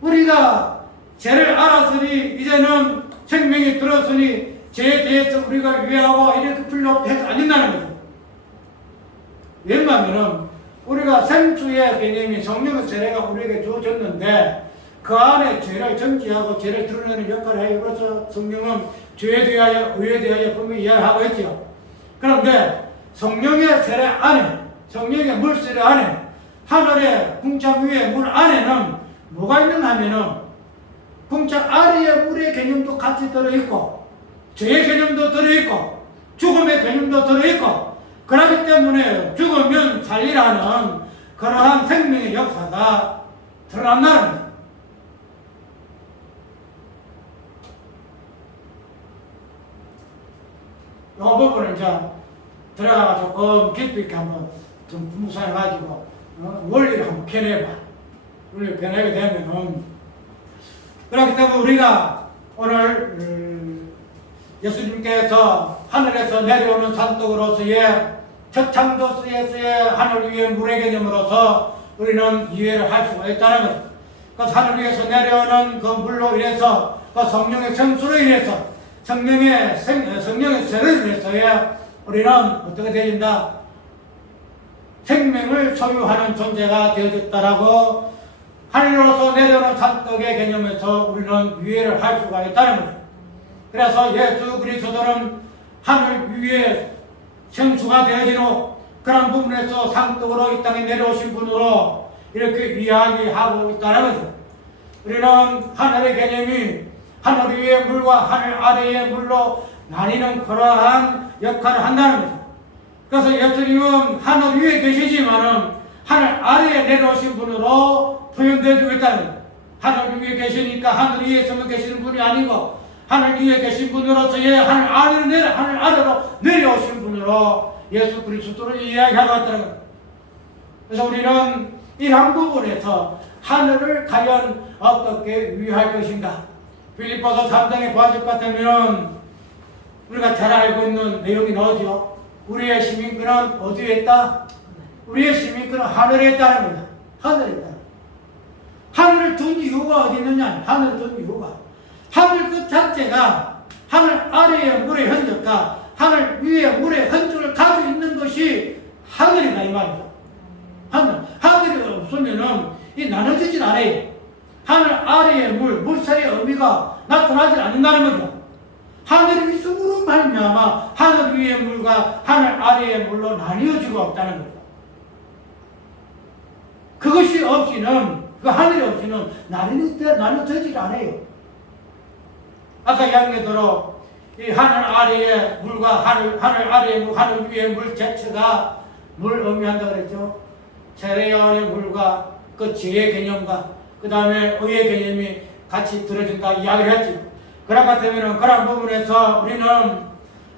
우리가 죄를 알았으니 이제는 생명이 들었으니 죄에 대해서 우리가 유의하고 이렇게 필요해서 안 된다는 거죠. 왜냐하면 우리가 생수의 개념이 성령의 세례가 우리에게 주어졌는데 그 안에 죄를 정지하고 죄를 드러내는 역할을 해요. 그래서 성령은 죄에 대하여 의에 대하여 분명히 이야기하고 있죠. 그런데 성령의 세례 안에 성령의 물세례 안에 하늘의 궁창 위에 물 안에는 뭐가 있는가 하면은 궁창 아래의 물의 개념도 같이 들어있고 죄의 개념도 들어있고 죽음의 개념도 들어있고 그렇기 때문에 죽으면 살리라는 그러한 생명의 역사가 드러난다는 거예요. 이 부분을 이제 들어가서 조금 깊이 있게 한번 좀 분석해가지고 원리를 한번 펴내봐. 원리를 펴내게 되면은 그렇기 때문에 우리가 오늘 예수님께서 하늘에서 내려오는 산떡으로서의 첫 창조에서의 하늘 위의 물의 개념으로서 우리는 이해를 할 수가 있다는 것. 그 하늘 위에서 내려오는 그 물로 인해서 그 성령의 생수로 인해서 성령의 세례를 인해서야 우리는 어떻게 되어진다? 생명을 소유하는 존재가 되어졌다라고 하늘로서 내려오는 산떡의 개념에서 우리는 이해를 할 수가 있다는 거죠. 그래서 예수 그리스도는 하늘 위에 생수가 되어지노 그런 부분에서 산떡으로 이 땅에 내려오신 분으로 이렇게 이야기하고 있다는 거죠. 우리는 하늘의 개념이 하늘 위의 물과 하늘 아래의 물로 나뉘는 그러한 역할을 한다는 거죠. 그래서 예수님은 하늘 위에 계시지만은 하늘 아래에 내려오신 분으로 표현되어지고 있다는 거예요. 하늘 위에 계시니까 하늘 위에서만 계시는 분이 아니고 하늘 위에 계신 분으로서의 하늘 아래로 내려오신 분으로 예수 그리스도를 이야기하고 있다는 거예요. 그래서 우리는 이러한 부분에서 하늘을 과연 어떻게 위할 것인가? 빌립보서 3장에 보아질 것 같으면 우리가 잘 알고 있는 내용이 나오죠. 우리의 시민권은 어디에 있다? 우리의 시민권은 하늘에 있다는 거다. 하늘에 있다. 하늘을 둔 이유가 어디 있느냐? 하늘을 둔 이유가 하늘 그 자체가 하늘 아래의 물의 흔적과 하늘 위의 물의 흔적을 가지고 있는 것이 하늘이다 이 말이죠. 하늘이 없으면은 이 나눠지진 않아요. 하늘 아래의 물살의 의미가 나타나지 않는다는 거죠. 하늘이 있음으로 말미암아 하늘 위의 물과 하늘 아래의 물로 나뉘어지고 없다는 거죠. 그것이 없이는 그 하늘이 없이는 나눠지지 않아요. 아까 이야기대로 이 하늘 아래의 물과 하늘 아래의 물, 하늘 위의 물 자체가 뭘 의미한다 그랬죠. 세례요한의 물과 그 죄의 개념과 그 다음에 의의 개념이 같이 들어진다 이야기를 했죠. 그런 것 같으면 그런 부분에서 우리는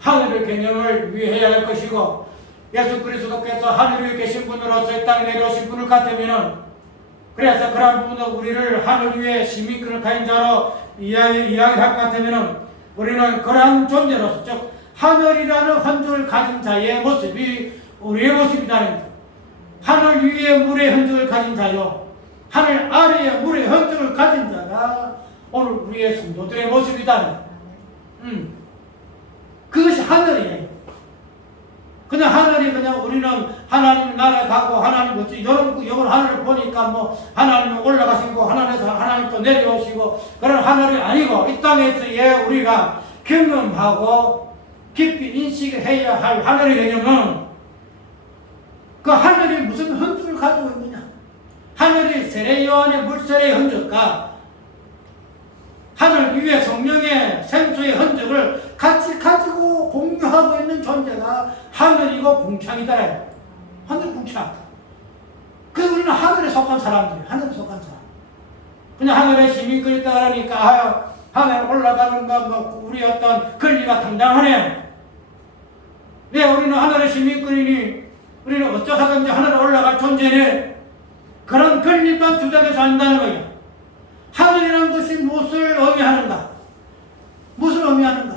하늘의 개념을 위해야 할 것이고 예수 그리스도께서 하늘 위에 계신 분으로서 이 땅에 내려오신 분을 같으면 그래서 그런 부분도 우리를 하늘 위에 시민권을 가진 자로 이야기할 것 같으면 우리는 그러한 존재로서 즉 하늘이라는 흔적을 가진 자의 모습이 우리의 모습이라는 거죠. 하늘 위에 물의 흔적을 가진 자요 하늘 아래에 물의 흔적을 가진 자가 오늘 우리의 성도들의 모습이다. 그것이 하늘이에요. 그냥 하늘이 그냥 우리는 하나님 나라에 가고 하나님 어찌 이런 하늘을 보니까 뭐 하나님 올라가시고 하늘에서 하나님 또 내려오시고 그런 하늘이 아니고 이 땅에서의 우리가 경험하고 깊이 인식해야 할 하늘의 개념은 그 하늘이 무슨 흔적을 가지고 있느냐. 하늘이 세례요한의 물세례의 흔적과 하늘 위에 성령의 생수의 흔적을 같이 가지고 공유하고 있는 존재가 하늘이고 궁창이다. 하늘 궁창. 그래서 우리는 하늘에 속한 사람들이에요. 하늘에 속한 사람. 그냥 하늘에 시민권이 있다 그러니까 아유 하늘 올라가는 거 뭐 우리 어떤 권리가 당당하네. 왜 우리는 하늘의 시민권이니 우리는 어쩌하든지 하늘에 올라갈 존재네. 그런 권리만 주장해서 한다는 거예요. 하늘이라는 것이 무엇을 의미하는가? 무엇을 의미하는가?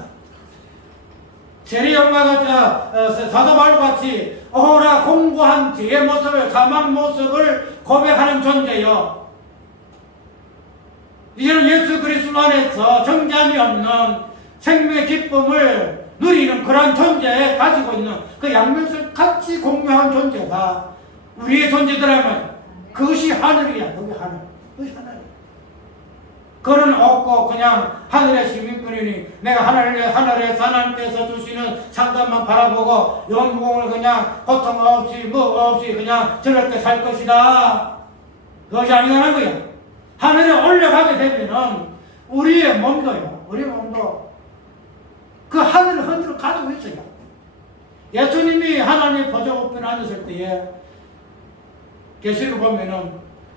세례요한과 사도 바울과 같이 오라 공고한 뒤의 모습을 사망 모습을 고백하는 존재요. 이제는 예수 그리스도 안에서 정잠이 없는 생명의 기쁨을 누리는 그런 존재에 가지고 있는 그 양면을 같이 공유한 존재가 우리의 존재들란 말이야. 그것이 하늘이야. 그게 하늘. 그것이 하늘이야. 그는 없고 그냥 하늘의 시민권이니 내가 하늘에서 하나님께서 주시는 상담만 바라보고 영무공을 그냥 고통 없이 뭐 없이 그냥 저렇게 살 것이다. 그것이 아니라는 거야. 하늘에 올라가게 되면은 우리의 몸도요. 우리 몸도 그 하늘의 흔적을 가지고 있어요. 예수님이 하나님 보좌 우편에 앉았을 때에 계시록 보면은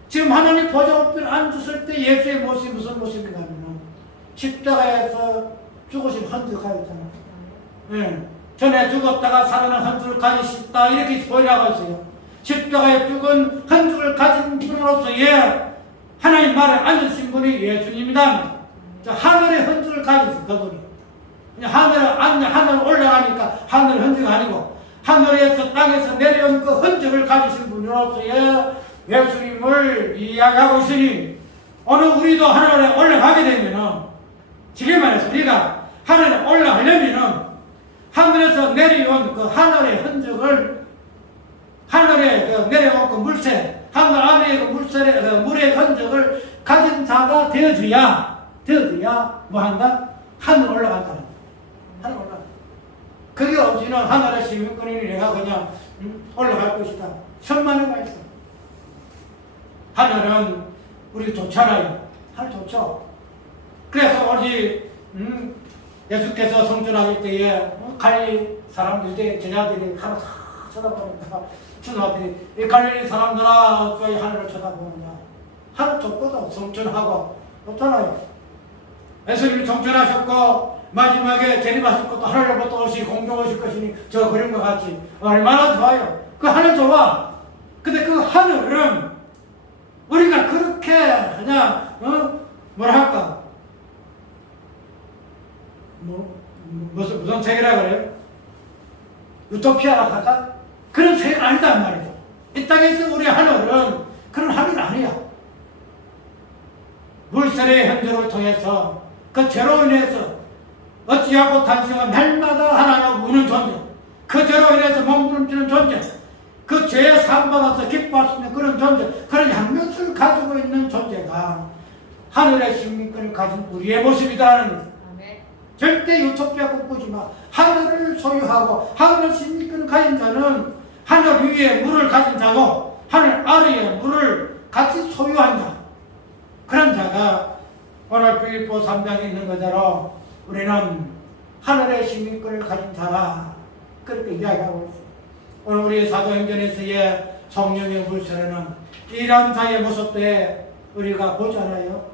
지금 하나님 보좌 우편에 앉았을 때 예수의 모습이 무슨 모습인가 하면은 십자가에서 죽으신 흔적을 가지고 있잖아요. 네. 전에 죽었다가 살아난 흔적을 가지셨다 이렇게 보이라고 했어요. 십자가에 죽은 흔적을 가진 분으로서의 하나님 나라에 앉으신 분이 예수님이다. 하늘의 흔적을 가지고 있어 그분이. 하늘 올라가니까 하늘 흔적이 아니고 하늘에서 땅에서 내려온 그 흔적을 가지신 분으로서의 예수님을 이야기하고 있으니 오늘 우리도 하늘에 올라가게 되면은 지금 말해서 우리가 하늘에 올라가려면은 하늘에서 내려온 그 하늘의 흔적을 하늘에 그 내려온 그 물새 하늘 안에 그 물의 흔적을 가진 자가 되어줘야 뭐 한다? 하늘 올라간다는 거야. 하늘 올라가. 그게 없이는 하늘의 시민권이니 내가 그냥 올라갈 것이다. 천만의 말씀. 하늘은 우리 좋잖아요. 하늘 좋죠. 그래서 어디 예수께서 성전하실 때에 갈릴리 사람들이 제자들이 하늘 다 쳐다보니까 천사들이 이 갈릴리 사람들아 왜 하늘을 쳐다보느냐. 하늘 좋거든. 성전하고 없잖아요. 예수님이 성전하셨고 마지막에 재림하실 것도 하늘로부터 오시 공동하실 것이니 저 그림과 같이 얼마나 좋아요. 그 하늘 좋아. 근데 그 하늘은 우리가 그렇게 그냥 뭐라 할까 무슨 세계라 그래요? 유토피아라 할까? 그런 세계가 아니단 말이죠. 이 땅에서 우리 하늘은 그런 하늘이 아니야. 물살의 현적을 통해서 그 죄로 인해서 어찌하고 단시간 날마다 하나님 우는 존재, 그 죄로 인해서 몸부림치는 존재, 그 죄에 사함받아서 기뻐할 수 있는 그런 존재, 그런 양면을 가지고 있는 존재가 하늘의 시민권을 가진 우리의 모습이다라는 거예요. 절대 유토피아 꿈꾸지 마. 하늘을 소유하고 하늘의 시민권을 가진 자는 하늘 위에 물을 가진 자고 하늘 아래에 물을 같이 소유한 자, 그런 자가 오늘 빌립보 3장에 있는 그대로 우리는 하늘의 시민권을 가진 자라 그렇게 이야기하고 있습니다. 오늘 우리 사도행전에서의 성령의 물세례는 이러한 자의 모습에 우리가 보잖아요.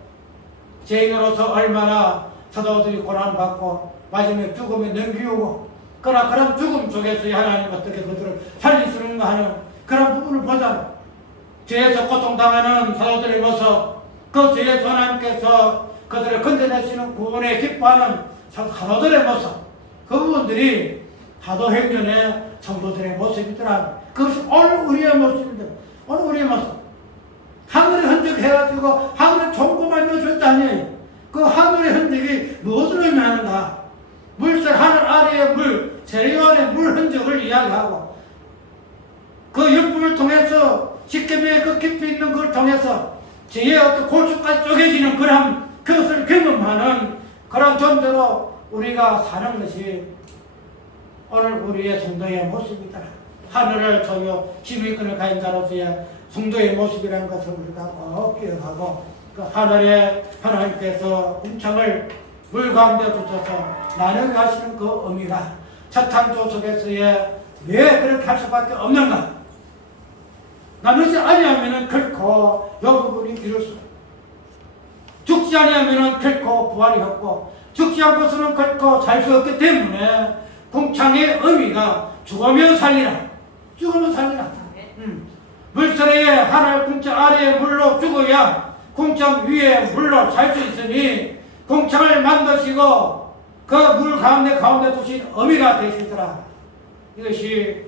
죄인으로서 얼마나 사도들이 고난받고 마지막에 죽음에 넘기우고 그러나 그런 죽음 속에서 하나님 어떻게 그들을 살리시는가 하는 그런 부분을 보잖아요. 죄에서 고통당하는 사도들의 모습, 그 죄에서 하나님께서 그들을 건져내시는 구원에 기뻐하는 사도들의 모습, 그 부분들이 사도행전의 성도들의 모습이더라. 그것이 오늘 우리의 모습입니다. 오늘 우리의 모습. 하늘의 흔적 해가지고 하늘의 종고만 넣어줄 때 아니에요. 그 하늘의 흔적이 무엇을 의미하는가? 물살 하늘 아래의 물, 세례요한의 물 흔적을 이야기하고 그 육부를 통해서 십계명의 그 깊이 있는 걸 통해서 죄의 어떤 골수까지 쪼개지는 그것을 경험하는 그런 존재로 우리가 사는 것이 오늘 우리의 성도의 모습이다. 하늘을 전혀 지휘권을 가진 자로서의 성도의 모습이라는 것을 우리가 꼭 기억하고 그 하늘에 하나님께서 궁창을 물 가운데 두셔서 나누게 하시는 그 의미가 첫 창조 속에서의 왜 그렇게 할 수밖에 없는가? 나누지 아니하면 결코 이 부분이 이룰 수 죽지 아니하면 결코 부활이 없고 죽지 않고서는 결코 살 수 없기 때문에 궁창의 의미가 죽으면 살리라. 죽으면 살리라. 물살에 하늘 궁창 아래의 물로 죽어야 궁창 위에 물로 살 수 있으니 궁창을 만드시고 그 물 가운데 두신 의미가 되시더라. 이것이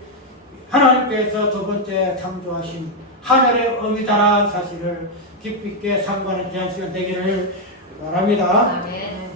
하나님께서 두 번째 창조하신 하늘의 의미다라는 사실을 깊이 있게 상고하는 귀한 시간 되기를 바랍니다. 아멘.